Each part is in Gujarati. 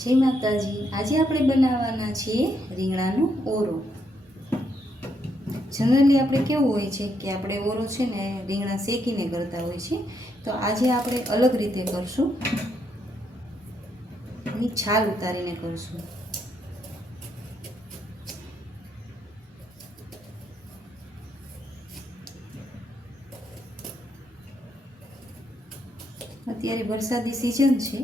જય માતાજી। આજે આપણે બનાવવાના છીએ રીંગણાનો ઓરો। જનરલી આપણે કેવું હોય છે કે આપણે ઓરો છે ને રીંગણા શેકીને કરતા હોય છે, તો આજે આપણે અલગ રીતે કરશું, એની છાલ ઉતારીને કરશું। અત્યારે વરસાદી સિઝન છે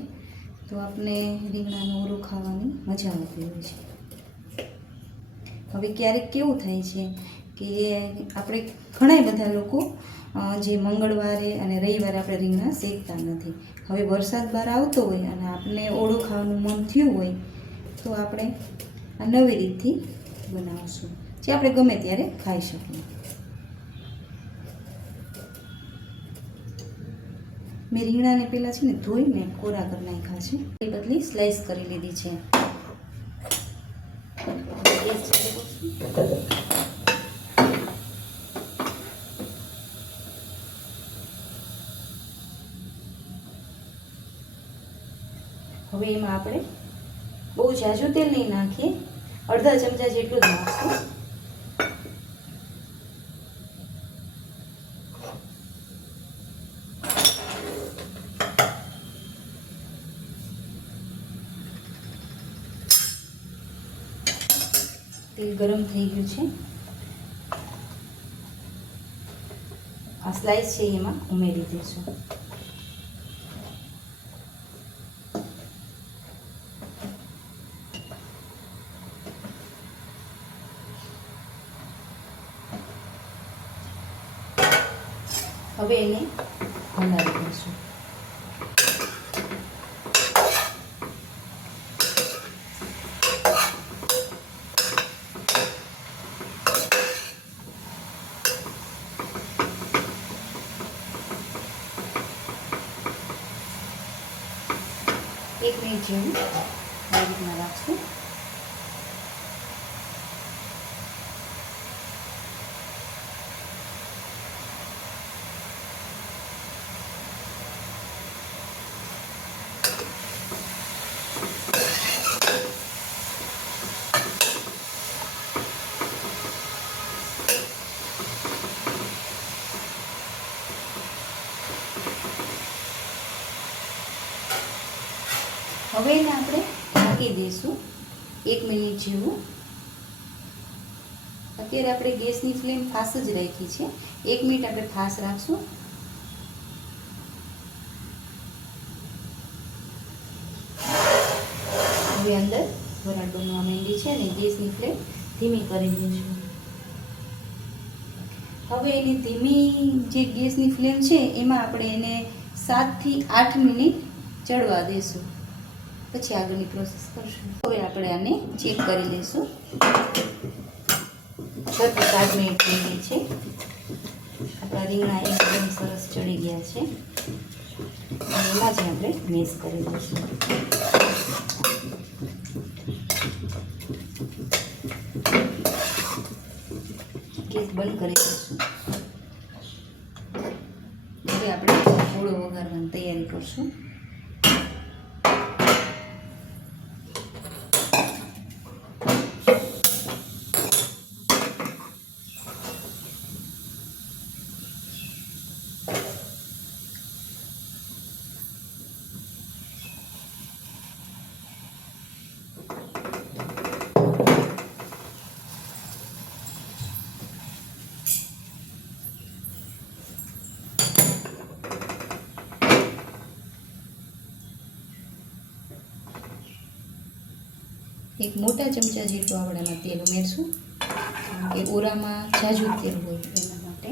તો આપણે રીંગણાનો ઓરો ખાવાની મજા આવતી હોય છે। હવે ક્યારેક કેવું થાય છે કે આપણે ઘણા બધા લોકો જે મંગળવારે અને રવિવારે આપણે રીંગણા શેકતા નથી। હવે વરસાદ બહાર આવતો હોય અને આપણે ઓળો ખાવાનું મન થયું હોય તો આપણે આ નવી રીતથી બનાવશું, જે આપણે ગમે ત્યારે ખાઈ શકીએ। મેં રીંગણાને પહેલાં છે ને ધોઈને કોરા કરી નાખ્યા છે, એ બદલી સ્લાઈસ કરી લીધી છે। હવે એમાં આપણે બહુ ઝાઝું તેલ નહીં નાખીએ, અડધા ચમચા જેટલું જ નાખશું। તેલ ગરમ થઈ ગયું છે, આ સ્લાઈસ છે એમાં ઉમેરી દઈશું। હવે એને હલાવી દઈશું। એક મિનિટ જેવું આ રીતના રાખશું। હવે એને આપણે ઢાંકી દઈશું 1 મિનિટ જેવું। અત્યારે આપણે ગેસની ફ્લેમ ફાસ્ટ જ રાખી છે, 1 મિનિટ આપણે ફાસ્ટ રાખશું। હવે અંદર વરાળ બનવા માંડી છે અને ગેસની ફ્લેમ ધીમી કરી દઈશું। હવે એની ધીમી જે ગેસની ફ્લેમ છે એમાં આપણે એને 7 થી 8 મિનિટ ચડવા દઈશું, પછી આગળની પ્રોસેસ કરશું। હવે આપણે આને ચેક કરી લઈશું। 6 થી 7 મિનિટ થઈ ગઈ છે, આપણા રીંગણા એકદમ સરસ ચડી ગયા છે, અને એમાં જ આપણે મેશ કરી દઈશું। ગેસ બંધ કરી દઈશું। હવે આપણે ઓળો વઘારવાની તૈયારી કરશું। એક મોટા ચમચા જેટલું આપણે આમાં તેલ ઉમેરશું, કારણ કે ઓરામાં ઝાઝું તેલ હોય એના માટે।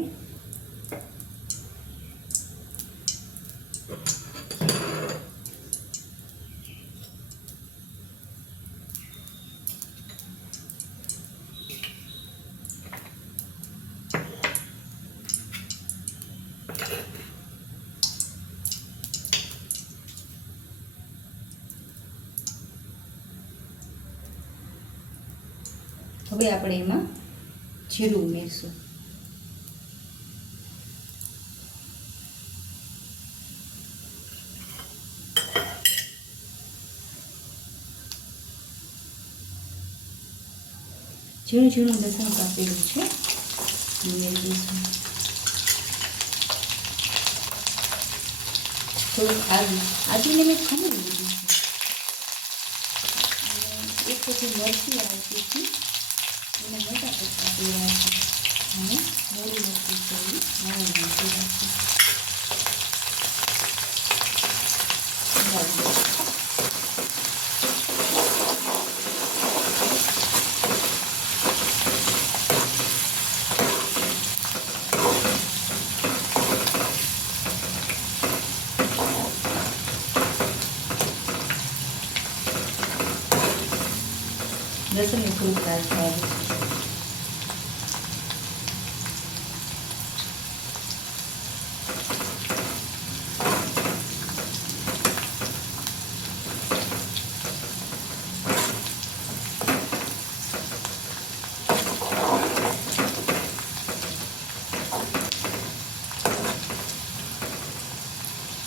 હવે આપણે એમાં જીરું ઉમેરશું। ઝીણું ઝીણું લસણ કાપેલું છે ઉમેરી દઈશું. થોડુંક આદુને મેં ખમણી લીધું છે. અને એક પછી મરચી આવતી હતી એને મોટા પત્તા પીવા છે અને મોડી મરચી છે એ નાની મરચી રાખી. લસણને થોડુંક લાલ થવા દઈશું.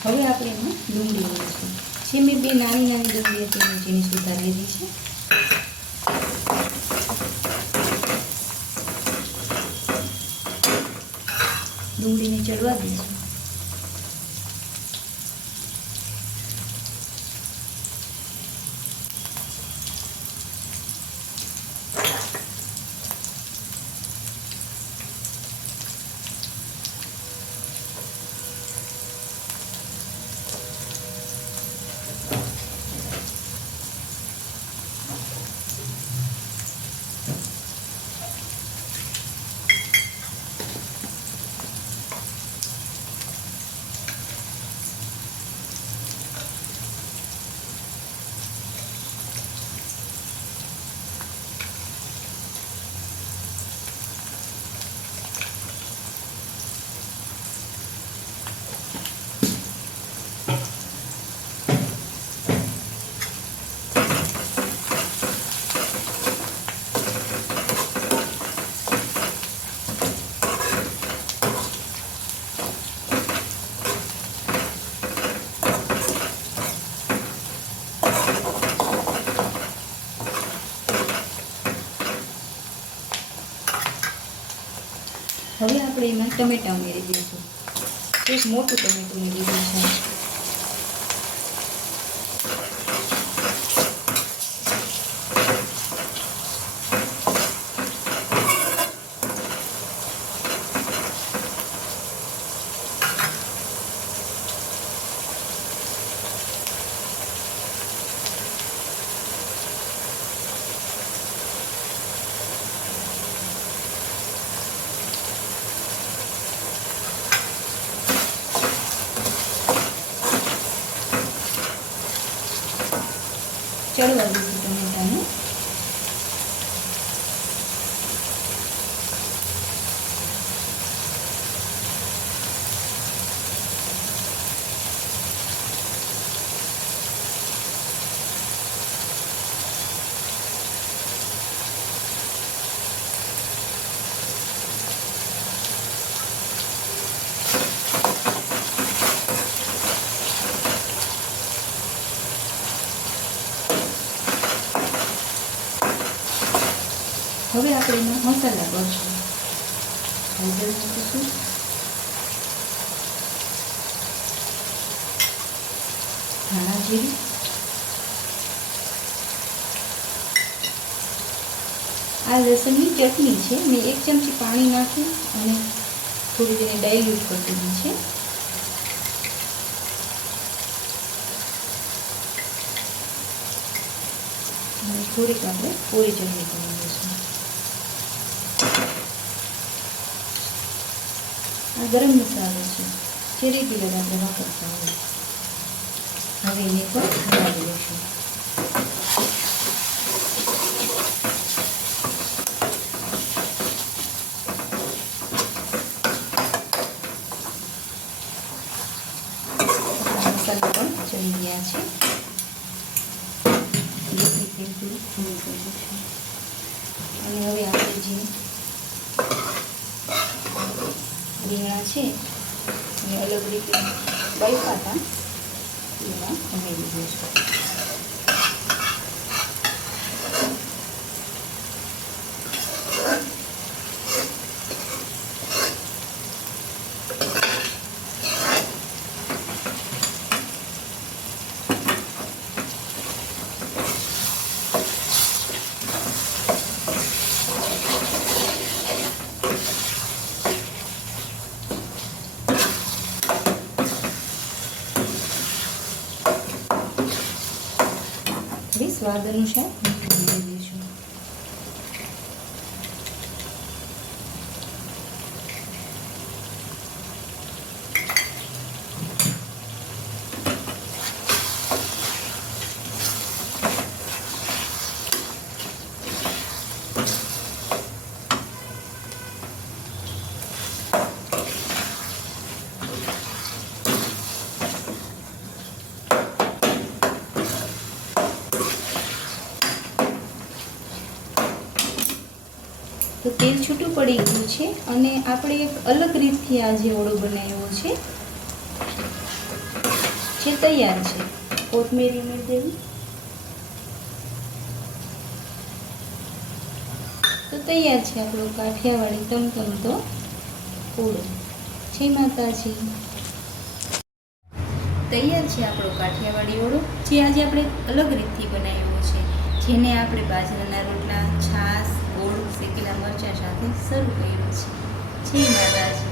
હવે આપણે એમાં ડુંગળી ઉમેરીશું. જે મેં બે નાની નાની ડુંગળી હતી એની ઝીણી સુધારી લીધી છે. ડુંગળીને ચડવા દઈશું. હવે આપણે એમાં ટમેટા ઉમેરી દઈશું. એક મોટું ટમેટું ઉમેરી દઈશું. ચડવા દઈશું ટમેટાને. હવે આપણે એમાં મસાલા કરશું. હળદર નાખીશું, ધાણા જીરું, આ લસણની ચટણી છે. મેં 1 ચમચી પાણી નાખી અને થોડી તેને ડાયલ્યુટ કરી દીધી છે. અને થોડીક આપણે કોરી ચટણી કરી દઈશું. આ ગરમ મસાલો છે જે રેગ્યુલર આપણે વાપરતા હોય. હવે એને પણ હલાવી લઈશું. મસાલા પણ ચડી ગયા છે. ગેસની ફ્લેમ થોડી ધીમી કરી દઈશું. અને હવે આપણે જે રીંગણા છે અને અલગ રીતે બાફ્યા હતા એમાં ઉમેરી દઈશું. હવે સ્વાદ અનુસાર મીઠું ઉમેરી દઈશું. તો તેલ છૂટું પડી ગયું છે અને આપણે એક અલગ રીતથી આ જે ઓળો બનાવ્યો છે જે તૈયાર છે. કોથમીર ઉમેરી દેવી. તો તૈયાર છે આપણો કાઠિયાવાડી ટમટમતો ઓળો. જય માતાજી. તૈયાર છે આપણો કાઠિયાવાડી ઓળો જે આજે આપણે અલગ રીતથી બનાવ્યો છે, જેને આપણે બાજરાના રોટલા, છાશ, ગોળ, શેકેલા મરચાં સાથે સર્વ કર્યો છે. જય માતાજી.